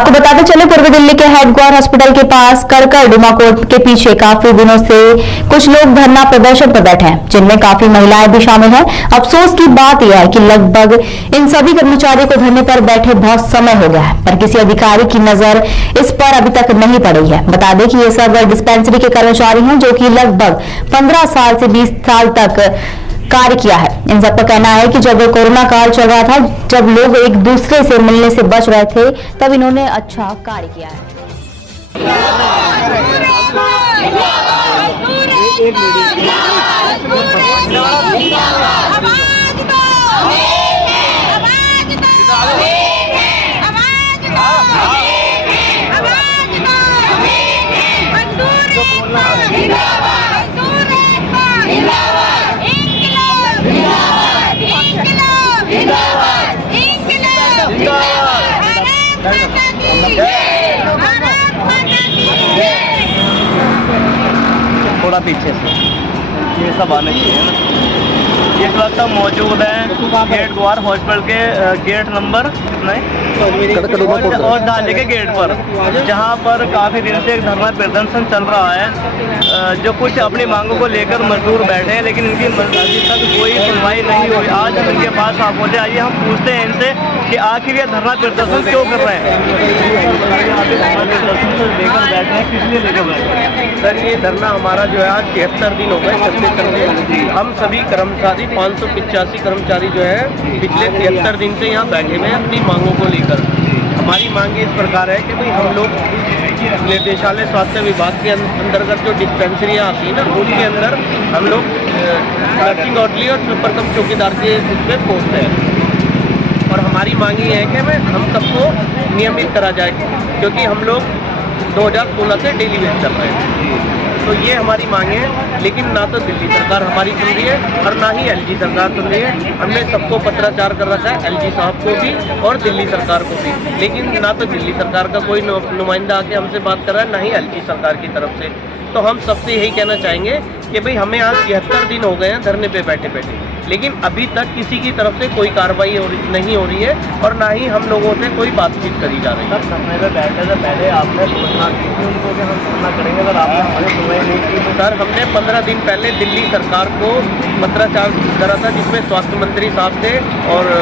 आपको बताते चले पूर्वी दिल्ली के हेडक्वार्टर हॉस्पिटल के पास कड़कड़ डुमा कोर्ट के पीछे काफी दिनों से कुछ लोग धरना प्रदर्शन पर बैठे हैं, जिनमें काफी महिलाएं भी शामिल हैं। अफसोस की बात यह है कि लगभग इन सभी कर्मचारियों को धरने पर बैठे बहुत समय हो गया है, पर किसी अधिकारी की नजर इस पर अभी तक नहीं पड़ी है। बता दें कि ये सब डिस्पेंसरी के कर्मचारी हैं जो कि लगभग 15 साल से 20 साल तक कार्य किया है। इन सबका कहना है कि जब कोरोना काल चल रहा था, जब लोग एक दूसरे से मिलने से बच रहे थे, तब इन्होंने अच्छा कार्य किया है। थोड़ा पीछे से ये सब आने चाहिए ना। इस वक्त हम मौजूद हैं गेट द्वार हॉस्पिटल के गेट नंबर और ढाले के गेट पर, जहां पर काफ़ी दिन से एक धरना प्रदर्शन चल रहा है। जो कुछ अपनी मांगों को लेकर मजदूर बैठे हैं, लेकिन इनकी अभी तक कोई सुनवाई नहीं हुई। आज हम इनके पास आप बोले, आइए हम पूछते हैं इनसे कि आखिर ये धरना प्रदर्शन क्यों कर रहे हैं। लेकर बैठे हैं, किस लिए लेकर बैठे हैं? सर, ये धरना हमारा जो है आज 73 दिन हो गए चलते चलते। हम सभी कर्मचारी 585 कर्मचारी जो है पिछले 73 दिन से यहाँ बैठे हुए हैं अपनी मांगों को लेकर। हमारी मांगे इस प्रकार है कि भाई हम लोग निर्देशालय स्वास्थ्य विभाग के अंतर्गत जो डिस्पेंसरियाँ आती हैं ना, उनके अंदर हम लोग नर्सिंग ऑर्डली और सुपरकम चौकीदार के उसमें पोस्ट है। और हमारी मांग ये है कि हम सबको नियमित करा जाए, क्योंकि हम लोग 2016 से डेली वेज चल रहे हैं। तो ये हमारी मांग है, लेकिन ना तो दिल्ली सरकार हमारी सुन रही है और ना ही एलजी सरकार सुन रही है। हमने सबको पत्राचार कर रखा है, एलजी साहब को भी और दिल्ली सरकार को भी, लेकिन ना तो दिल्ली सरकार का कोई नुमाइंदा आके हमसे बात कर रहा है, ना ही एलजी सरकार की तरफ से। तो हम सबसे यही कहना चाहेंगे कि भाई हमें आज 73 दिन हो गए हैं धरने पे बैठे बैठे, लेकिन अभी तक किसी की तरफ से कोई कार्रवाई नहीं हो रही है और ना ही हम लोगों से कोई बातचीत करी जा रही है। धरने पे बैठे से पहले आपने सूचना दी थी उनको कि हम धरना करेंगे, अगर आपने हमारी सुनवाई नहीं की तो? सर, हमने 15 दिन पहले दिल्ली सरकार को पत्राचार करा था, जिसमें स्वास्थ्य मंत्री साहब थे और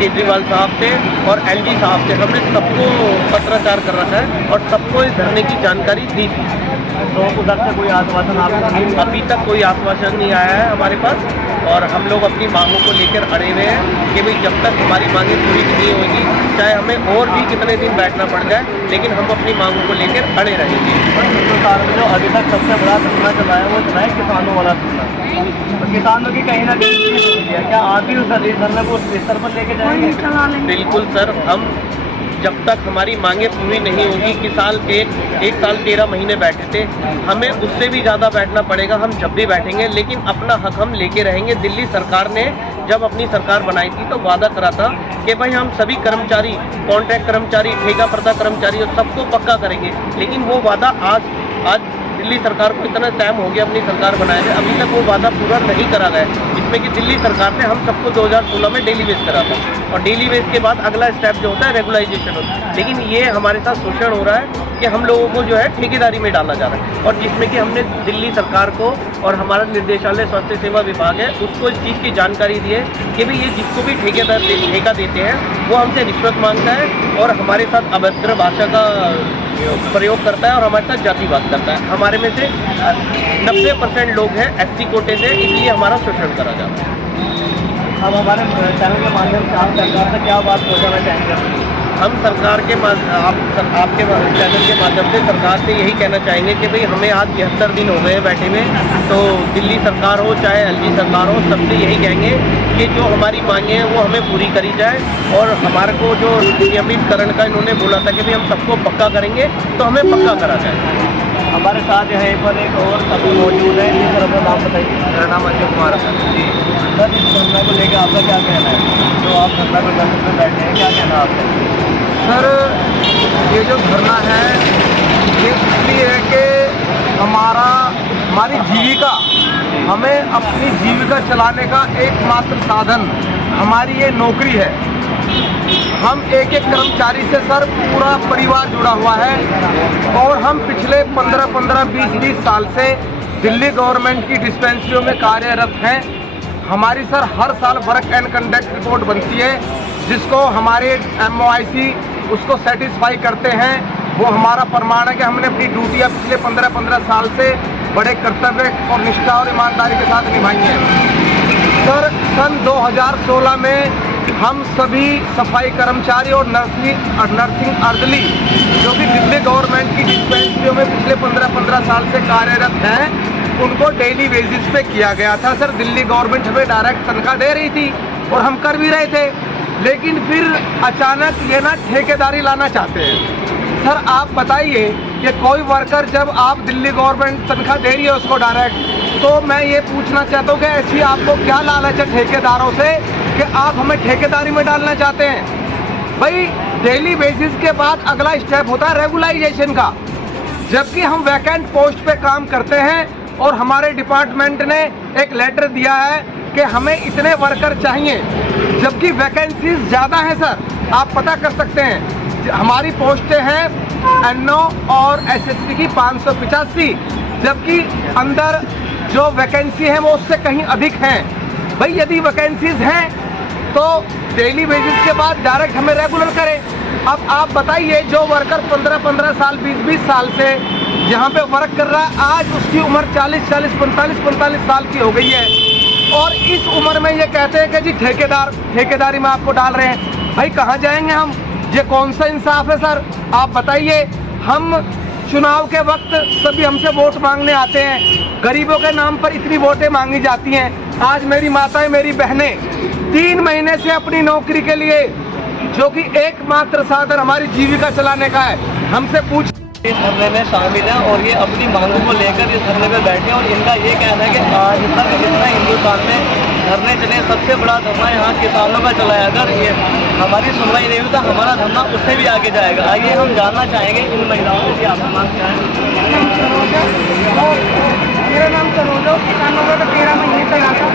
केजरीवाल साहब थे और एलजी साहब थे। हमने सबको पत्राचार कर रखा है और सबको इस धरने की जानकारी दी थी। तो उधर से कोई आश्वासन आपको? अभी तक कोई आश्वासन नहीं आया है हमारे पास, और हम लोग अपनी मांगों को लेकर अड़े हुए हैं कि भाई जब तक हमारी मांगें पूरी नहीं होगी, चाहे हमें और भी कितने दिन बैठना पड़ जाए, लेकिन हम अपनी मांगों को लेकर अड़े रहेंगे। और हिंदुस्तान में जो अभी तक सबसे बड़ा धरना चला है वो चला है किसानों वाला धरना। तो किसानों की कहीं ना कहीं क्या आप ही उस धरने को उस स्तर पर लेके जाएंगे? बिल्कुल सर, हम जब तक हमारी मांगें पूरी नहीं होगी कि एक साल 13 महीने बैठे थे, हमें उससे भी ज़्यादा बैठना पड़ेगा। हम जब भी बैठेंगे, लेकिन अपना हक हम लेके रहेंगे। दिल्ली सरकार ने जब अपनी सरकार बनाई थी तो वादा करा था कि भाई हम सभी कर्मचारी, कॉन्ट्रैक्ट कर्मचारी, ठेका प्रदा कर्मचारी और सबको पक्का करेंगे, लेकिन वो वादा आज दिल्ली सरकार को इतना टाइम हो गया अपनी सरकार बनाए हुए, अभी तक वो वादा पूरा नहीं करा गया, जिसमें कि दिल्ली सरकार ने हम सबको 2016 में डेली वेज करा था और डेली वेज के बाद अगला स्टेप जो होता है रेगुलाइजेशन होता है। लेकिन ये हमारे साथ शोषण हो रहा है कि हम लोगों को जो है ठेकेदारी में डाला जा रहा है, और जिसमें कि हमने दिल्ली सरकार को और हमारा निर्देशालय स्वास्थ्य सेवा विभाग है उसको इस चीज़ की जानकारी दी है कि भाई ये जिसको भी ठेका देते हैं वो हमसे रिश्वत मांगता है और हमारे साथ अभद्र भाषा का प्रयोग करता है और हमारे साथ जातिवाद करता है। हमारे में से 90% लोग हैं SC कोटे से, इसलिए हमारा शोषण करा जाता है। अब हमारे चैनल के माध्यम से आप सरकार से क्या बात पहुँचाना चाहेंगे? हम सरकार के आपके चैनल के माध्यम से सरकार से यही कहना चाहेंगे कि भाई हमें आज 73 दिन हो गए बैठे हुए, तो दिल्ली सरकार हो चाहे एलजी सरकार हो, सबसे यही कहेंगे कि जो हमारी मांगे हैं वो हमें पूरी करी जाए, और हमारे को जो नियमितकरण का इन्होंने बोला था कि भाई हम सबको पक्का करेंगे, तो हमें पक्का करा जाए। हमारे साथ यहाँ पर एक और सभी मौजूद है, इस तरह का नाम बताइए। मेरा नाम अजय कुमार है। सर, इस धरना को लेकर आपका क्या कहना है? जो आप धरना प्रदर्शन में बैठे हैं, क्या कहना है आपका? सर, ये जो धरना है ये इसलिए है कि हमारी जीविका, हमें अपनी जीविका चलाने का एकमात्र साधन हमारी ये नौकरी है। हम एक एक कर्मचारी से सर पूरा परिवार जुड़ा हुआ है और हम पिछले 15-15, 20-20 साल से दिल्ली गवर्नमेंट की डिस्पेंसरियों में कार्यरत हैं। हमारी सर हर साल वर्क एंड कंडक्ट रिपोर्ट बनती है, जिसको हमारे MOIC उसको सेटिस्फाई करते हैं। वो हमारा प्रमाण है कि हमने अपनी ड्यूटियाँ पिछले 15-15 साल से बड़े कर्तव्य और निष्ठा और ईमानदारी के साथ निभाई हैं। सर सन 2016 में हम सभी सफाई कर्मचारी और नर्सिंग अर्दली जो कि दिल्ली गवर्नमेंट की डिस्पेंसरियों में पिछले 15-15 साल से कार्यरत हैं, उनको डेली बेसिस पे किया गया था। सर दिल्ली गवर्नमेंट हमें डायरेक्ट तनख्वाह दे रही थी और हम कर भी रहे थे, लेकिन फिर अचानक ये ना ठेकेदारी लाना चाहते हैं। सर आप बताइए कि कोई वर्कर जब आप दिल्ली गवर्नमेंट तनख्वाह दे रही है उसको डायरेक्ट, तो मैं ये पूछना चाहता हूँ कि ऐसी आपको क्या लालच है ठेकेदारों से कि आप हमें ठेकेदारी में डालना चाहते हैं। भाई डेली बेसिस के बाद अगला स्टेप होता है रेगुलाइजेशन का, जबकि हम वैकेंट पोस्ट पे काम करते हैं और हमारे डिपार्टमेंट ने एक लेटर दिया है कि हमें इतने वर्कर चाहिए, जबकि वैकेंसीज ज़्यादा हैं। सर आप पता कर सकते हैं, हमारी पोस्टें हैं NO और SSC की 585, जबकि अंदर जो वैकेंसी है वो उससे कहीं अधिक हैं। भाई यदि वैकेंसीज हैं तो डेली बेसिस के बाद डायरेक्ट हमें रेगुलर करें। अब आप बताइए, जो वर्कर 15-15 साल 20-20 साल से यहाँ पे वर्क कर रहा है, आज उसकी उम्र 40-40, 45-45 साल की हो गई है, और इस उम्र में ये कहते हैं कि जी ठेकेदारी में आपको डाल रहे हैं। भाई कहाँ जाएंगे हम? ये कौन सा इंसाफ है सर? आप बताइए। हम चुनाव के वक्त सभी हमसे वोट मांगने आते हैं, गरीबों के नाम पर इतनी वोटें मांगी जाती हैं। आज मेरी माताएं, मेरी बहनें 3 महीने से अपनी नौकरी के लिए, जो कि एकमात्र साधन हमारी जीविका चलाने का है, हमसे पूछ इस धरने में शामिल है और ये अपनी मांगों को लेकर इस धरने में बैठे हैं। और इनका ये कहना है कि आज तक जितना हिंदुस्तान में धरने चले, सबसे बड़ा धरना यहाँ किसानों का चला है। अगर ये हमारी सुनवाई नहीं हुई तो हमारा धरना उससे भी आगे जाएगा। आइए हम जानना चाहेंगे इन महिलाओं से कि आपका मांग क्या है। मेरा नाम सरोजा, किसानों का 13 महीने तक आता,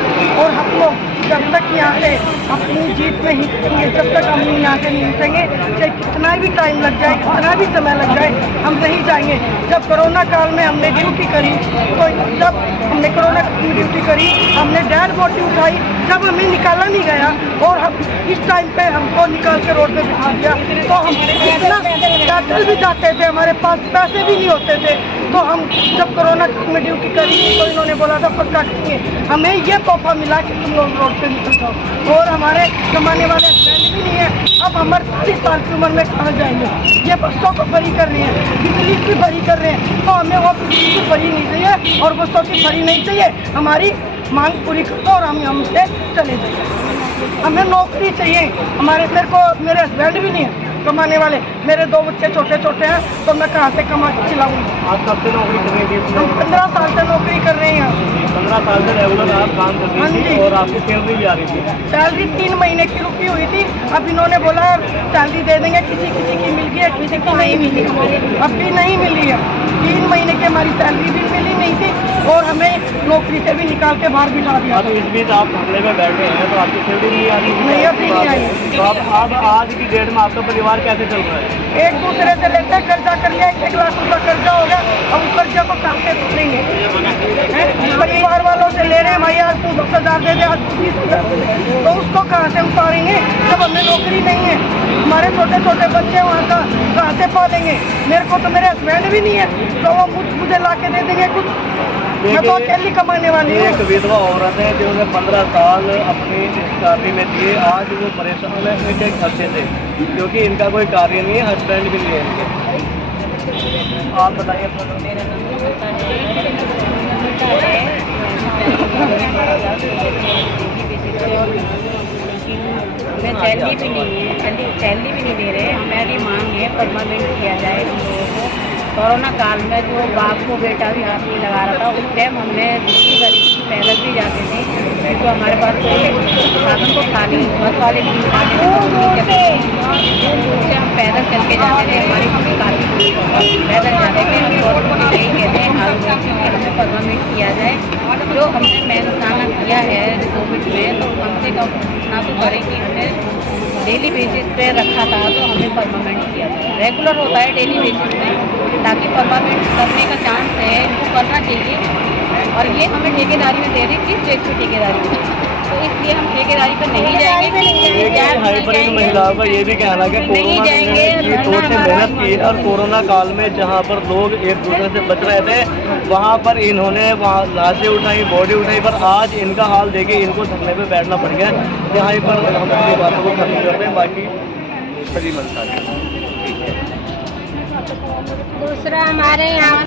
और हम लोग जब तक यहाँ से अपनी जीत में हिटेंगे, जब तक हम यहाँ से नहीं हिटेंगे, चाहे कितना भी टाइम लग जाए, कितना भी समय लग जाए, हम नहीं जाएंगे। जब कोरोना काल में हमने ड्यूटी करी, तो जब हमने कोरोना की ड्यूटी करी, हमने डेड बॉडी उठाई, जब हमें निकाला नहीं गया और हम इस टाइम पे हमको निकाल के रोड पे बिठा दिया, तो हम इतना पैदल भी जाते थे, हमारे पास पैसे भी नहीं होते थे। तो हम जब कोरोना में ड्यूटी करी तो इन्होंने बोला था पक्का करेंगे, हमें ये तोहफा मिला कि तुम लोग रोड पे निकल जाओ, और हमारे कमाने वाले फ्रेंड भी नहीं है। अब हमारे 40 साल की उम्र में कहाँ जाएंगे? ये बसों को भरी कर रहे हैं, बिजली की भरी कर रहे हैं, तो हमें वो बिजली की भरी नहीं चाहिए और बसों की भरी नहीं चाहिए। हमारी मांग पूरी करो और हम हमसे चले जाइए। हमें नौकरी चाहिए। मेरे हस्बैंड भी नहीं है कमाने वाले, मेरे 2 बच्चे छोटे छोटे हैं, तो मैं कहाँ से कमा के खिलाऊंगी? आप कब से नौकरी कर रही थी? हम 15 साल से नौकरी कर रहे हैं। 15 साल से रेगुलर आप काम कर रही थी और आपकी सैलरी भी आ रही थी? सैलरी 3 महीने की रुकी हुई थी, अब इन्होंने बोला सैलरी दे देंगे, किसी किसी की मिल गई है, किसी की नहीं मिली, अभी नहीं मिली है। 3 महीने की हमारी सैलरी भी मिली नहीं थी और हमें नौकरी से भी निकाल के बाहर बिठा दिया। तो इस बीच आप धरने में बैठे हैं, तो आपकी सैलरी नहीं आ रही? नहीं, अभी नहीं आई। तो अब आज की डेट में आपका परिवार कैसे चल रहा है? एक दूसरे से लेते कर्जा कर लिया, 1 लाख रुपया कर्जा हो गया, अब उस कर्जा को कहाँ से उतारेंगे? परिवार वालों से ले रहे हैं, भाई आज तू 10,000 दे दे, आज तू 20,000 दे दे, तो उसको कहाँ से उतारेंगे जब हमें नौकरी नहीं है? हमारे छोटे छोटे बच्चे वहाँ का कहाँ से पालेंगे? मेरे को तो मेरे हस्बैंड भी नहीं है, तो वो मुझे ला के दे देंगे कुछ? मैं तो अकेली कमाने वाली हूँ। एक विधवा औरत है जिन्होंने 15 साल अपनी शादी में दिए, आज वो परेशान है इनके खर्चे से, क्योंकि इनका कोई कार्य नहीं है, हस्बैंड भी नहीं है इनके। आप बताइए। हमें सैलरी भी नहीं है, सैलरी भी नहीं दे रहे। हमारी मांग है परमानेंट किया जाए हम लोगों को। कोरोना काल में जो बाप को बेटा भी हाथ नहीं लगा रहा था, उस टाइम हमने दूसरी गरीबी पैदल भी जाते थे, क्योंकि हमारे पास कोई साधन तो था नहीं, बस वाले भी उससे हम पैदल चल के जाते थे। हमारी मम्मी काफ़ी पैदल जाते थे। हम गवर्नमेंट यही कहते हैं हाल में कि हमें परमानेंट किया जाए। जो हमने मेहनताना किया है कोविड में, तो कम से कम इतना तो करें कि हमें डेली बेसिस पे रखा था तो हमें परमानेंट किया था। रेगुलर होता है डेली बेसिस पे, ताकि परमानेंट करने का चांस है, इनको करना चाहिए। और ये हमें ठेकेदारी में दे रहे, किस बेस पे ठेकेदारी में, तो इसलिए हम ठेकेदारी पर नहीं जाएंगे। हाइपरिंग महिलाओं का ये भी कहना है कि कोरोना की तौर से मेहनत की और कोरोना काल में जहाँ पर लोग एक दूसरे से बच रहे थे वहाँ पर इन्होंने वहाँ लाशें उठाई, बॉडी उठाई, पर आज इनका हाल देखे इनको धरने पे बैठना पड़ गया। यहाँ पर हम अपनी बातों को खत्म करते हैं, बाकी सभी मंत्री। दूसरा हमारे यहाँ